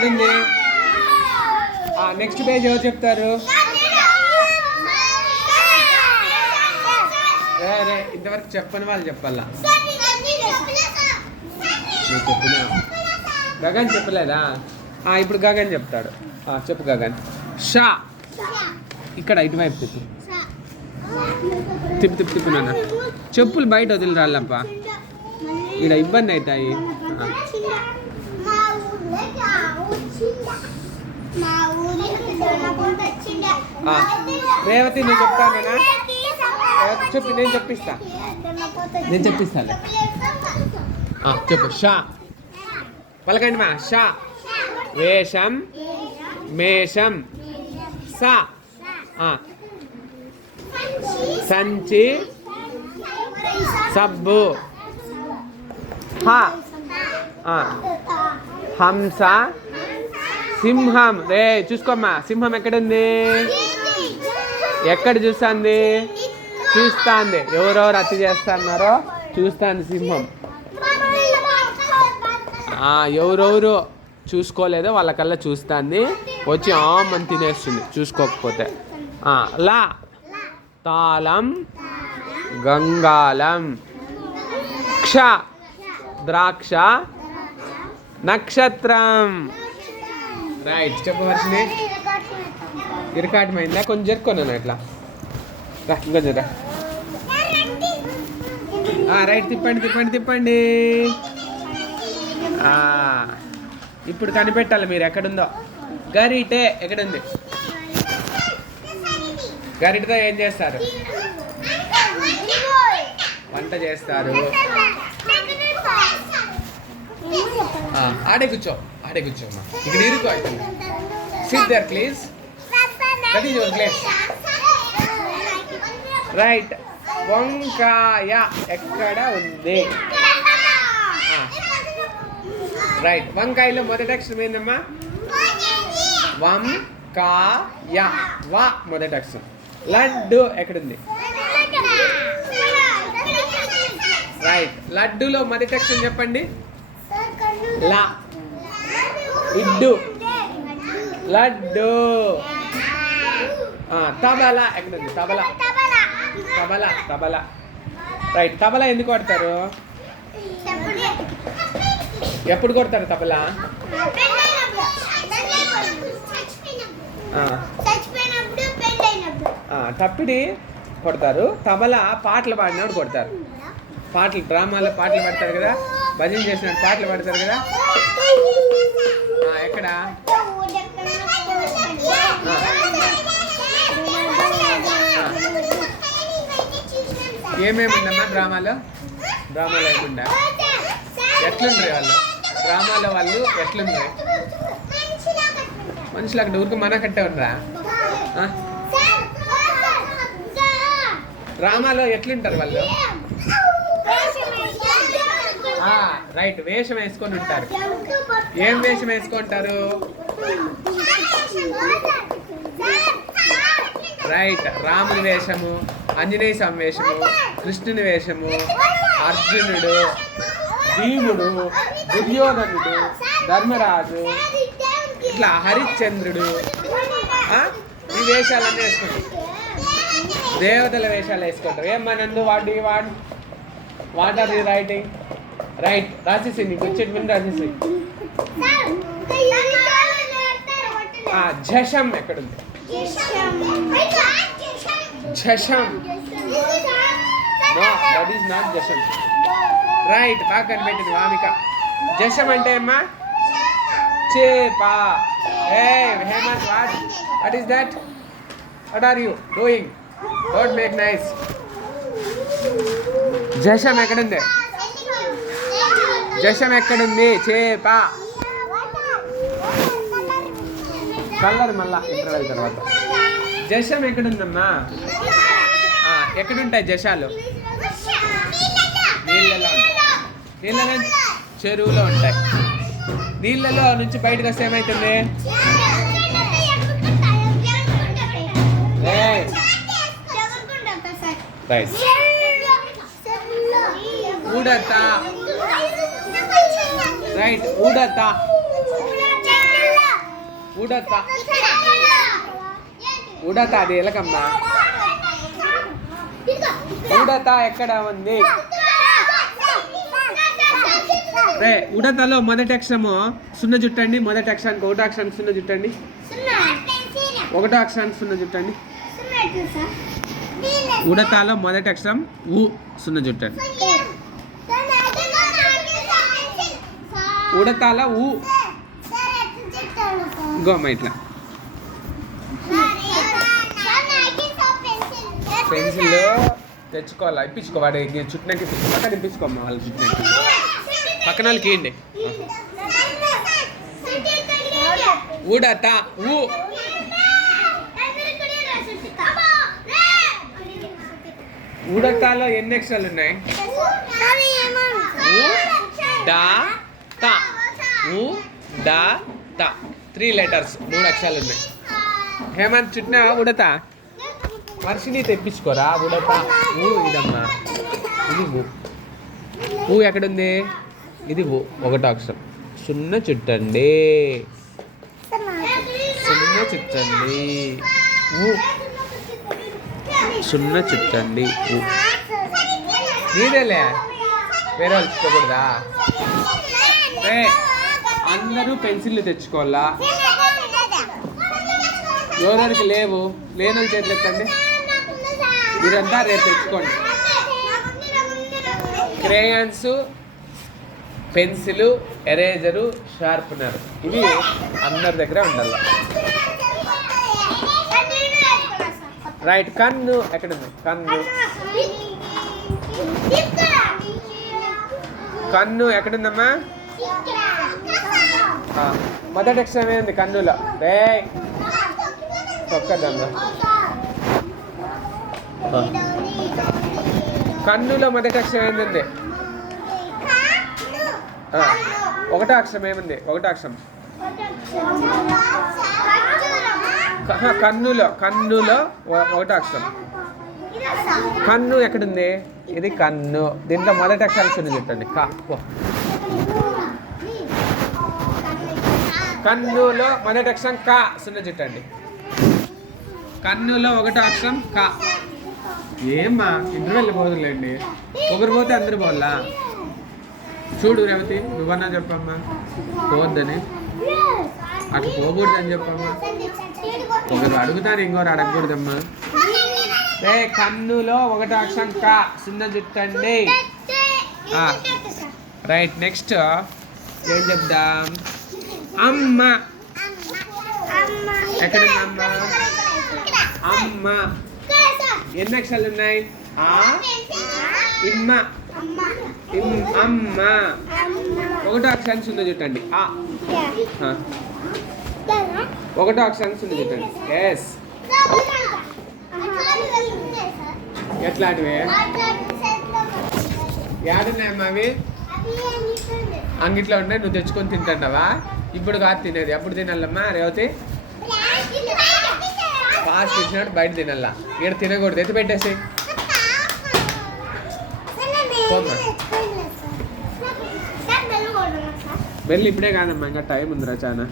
ఎక్కడుంది? Next page ఎవరు చెప్తారు? ఇంతవరకు చెప్పని వాళ్ళు చెప్పాలా? నువ్వు చెప్పినా గగన్ చెప్పలేదా? ఇప్పుడు గగన్ చెప్తాడు. చెప్పు గగన్. షా. ఇక్కడ ఇటువైపు తిప్పు తిప్పు తిప్పు తిప్పు నాన్న. చెప్పులు బయట వదిలి రాళ్ళప్ప, ఇక్కడ ఇబ్బంది అవుతాయి. రేవతి నువ్వు చెప్తానేనా? చెప్పు, నేను చెప్పిస్తాను. చెప్పు. షా పలకండి మా. షా. వేషం మేషం. సా సంచి సబ్బు. హంస సింహం. రే చూసుకోమ్మా, సింహం ఎక్కడుంది? ఎక్కడ చూస్తుంది? చూస్తాంది. ఎవరెవరు అతి చేస్తున్నారో చూస్తాను సింహం. ఎవరెవరు చూసుకోలేదో వాళ్ళకల్లా చూస్తుంది, వచ్చి ఆమని తినేస్తుంది చూసుకోకపోతే. లా తాళం గంగాళం. క్ష ద్రాక్ష నక్షత్రం. రైట్. చెప్పు వర్షిని. ఇరకాటమైందా? కొంచెం జరుపుకున్నాను అట్లా. ఇంకొంచెం రా. రైట్. తిప్పండి తిప్పండి తిప్పండి. ఇప్పుడు కనిపెట్టాలి మీరు ఎక్కడుందో. గరిటె ఎక్కడుంది? గరిటెతో ఏం చేస్తారు? వంట చేస్తారు. ఆడే కూర్చోమ్మా. ఇక్కడ ఇరుకు అవుతుంది. Sit there please. That is your place. Right. వంకాయ ఎక్కడ ఉంది? రైట్. వంకాయలో మొదటి అక్షరం ఏందమ్మా? వంకాయ. వా మొదటి అక్షరం. లడ్డు ఎక్కడుంది? రైట్. లడ్డూలో మొదటి అక్షరం చెప్పండి. లా. ఇడ్డు. లడ్డు. తబలా ఎక్కడుంది? తబలా. తబలా తబలా. రైట్. తబలా ఎందుకు కొడతారు? ఎప్పుడు కొడతారు తబలా? తప్పిడి కొడతారు. తబలా పాటలు పాడినప్పుడు కొడతారు. పాటలు డ్రామాలో పాటలు పాడతారు కదా, భజన చేసినట్టు పాటలు పాడతారు కదా. ఎక్కడ? ఏమేమి ఉందమ్మా డ్రామాలో? ఏముందా? ఎట్లుండ్రీ వాళ్ళు డ్రామాలో? వాళ్ళు ఎట్లుండ్రీ? మనుషులు అక్కడ ఊరికి మన కట్టే ఉండరా? డ్రామాలో ఎట్లుంటారు వాళ్ళు? రైట్. వేషం వేసుకొని ఉంటారు. ఏం వేషం వేసుకుంటారు? రైట్. రాముని వేషము, ఆంజనేయ స్వామి వేషము, కృష్ణుని వేషము, అర్జునుడు, భీముడు, దుర్యోధనుడు, ధర్మరాజు, ఇట్లా హరిశ్చంద్రుడు, ఈ వేషాలన్నీ వేసుకుంటారు. దేవతల వేషాలు వేసుకుంటారు. ఏమ్మా Nandu? What are you writing? Right. రాసేసి, నీకు వచ్చేటి విని రాసేసి. జషం ఎక్కడుంది? జషం. దట్ ఈస్ నాట్ జషం. రైట్. బాగా కనిపెట్టింది వామిక. జషం అంటే అమ్మా చేప. Hemanth, what is that? What are you doing? Don't make noise. జషం ఎక్కడుంది? జషం ఎక్కడుంది? చేప. కలర్ మళ్ళా ఇంటర్వెల్ తర్వాత. జషం ఎక్కడుందమ్మా? ఎక్కడుంటాయి జషాలు? నీళ్ళలో ఉంటాయి. నీళ్ళలో చెరువులో ఉంటాయి. నీళ్ళలో నుంచి బయటకు వస్తే ఏమవుతుంది? రైట్. ఉడత. రైట్. ఉడత. ఉడత ఉడత అది ఎలకమ్మా. ఉడత ఎక్కడ ఉంది? రే ఉడతలో మొదటి అక్షరము సున్న చుట్టండి. మొదటి అక్షరానికి ఒకటో అక్షరానికి సున్న చుట్టండి. ఒకటో అక్షరానికి సున్న చుట్టండి. ఉడతలో మొదటి అక్షరం ఊ సున్న చుట్టండి. ఉడతల ఊ గోమ్మ ఇట్లా. పెన్సిల్ తెచ్చుకోవాలా? ఇప్పించుకోవాడు చుట్టినాకి పక్కన ఇప్పించుకోమ్మా. వాళ్ళు చుట్టినాకి పక్కన వాళ్ళకి ఇవ్వండి. ఉడత ఊ. ఉడతలో ఎన్ని అక్షరాలు ఉన్నాయి? ఊ డా తా. ఊ డా తా 3 letters 3 అక్షరాలు ఉన్నాయి. హేమంత్ చుట్టినా ఉడత? వర్షిని తెప్పించుకోరా. ఉడత ఊ ఇదమ్మా. ఇది ఊ. ఊ ఎక్కడుంది? ఇది ఊ ఒకటో అక్షరం. సున్న చుట్టండి. సున్న చుట్టండి. ఊ సున్న చుట్టండి. ఊ నీదేలే, వేరే వాళ్ళు చుట్టకూడదా? అందరూ పెన్సిళ్ళు తెచ్చుకోవాలా? ఎవరికి లేవు? లేని వాళ్ళు చేతులు ఎత్తండి. మీరంతా రేపు తెచ్చుకోండి. క్రేయాన్స్, పెన్సిలు, ఎరేజరు, షార్ప్నర్ ఇవి అందరి దగ్గర ఉండాలి. రైట్. కన్ను ఎక్కడుంది? కన్ను కన్ను ఎక్కడుందమ్మా? మొదటి అక్షరం ఏముంది కన్నులో? రే ఒక్కదమ్మా. కన్నులో మొదటి అక్షరం ఏంటండి? ఒకటో అక్షరం ఏముంది? ఒకటో అక్షరం కన్నులో ఒకటో అక్షరం. కన్ను ఎక్కడుంది? ఇది కన్ను. దీంట్లో మొదటి అక్షరం సున్న చుట్టండి. కన్నులో మొదటి అక్షరం కా సున్న చుట్టండి. కన్నులో ఒకటో అక్షరం కా. ఏమ్మా ఇంటర్వెల్ పోదులేండి. ఒకరు పోతే అందరు పోవాలా? చూడు రేవతి, నువ్వన్నా చెప్పమ్మా పోవద్దని. అట్లా పోకూడదని చెప్పమ్మా. ఒకరు అడుగుతారు, ఇంకోరు అడగకూడదమ్మా. కన్నులో ఒకటో అక్షరం కా సున్న చుట్టండి. రైట్. నెక్స్ట్ ఏం చెప్దాం? అమ్మ ఎక్కడుందమ్మా? అమ్మ ఎన్ని అక్షరాలు ఉన్నాయి? ఆ ఇమ్మ అమ్మ. ఒకటో అక్షరాన్ని సున్న చుట్టండి. ఆ ఒకటో అక్షరాన్ని సున్న చుట్టండి. ఎస్. ఎట్లాంటివి? ఏడున్నాయమ్మా అవి? అంగిట్లో ఉన్నాయి. నువ్వు తెచ్చుకొని తింటున్నావా? ఇప్పుడు కాదు తినేది. ఎప్పుడు తినాలమ్మా రేవతి? ఫాస్ట్ ఇచ్చినట్టు బయట తినాలా. ఇక్కడ తినకూడదు. ఎత్తి పెట్టేసి బెల్లి ఇప్పుడే కాదమ్మా, ఇంకా టైం ఉందిరా చాలా.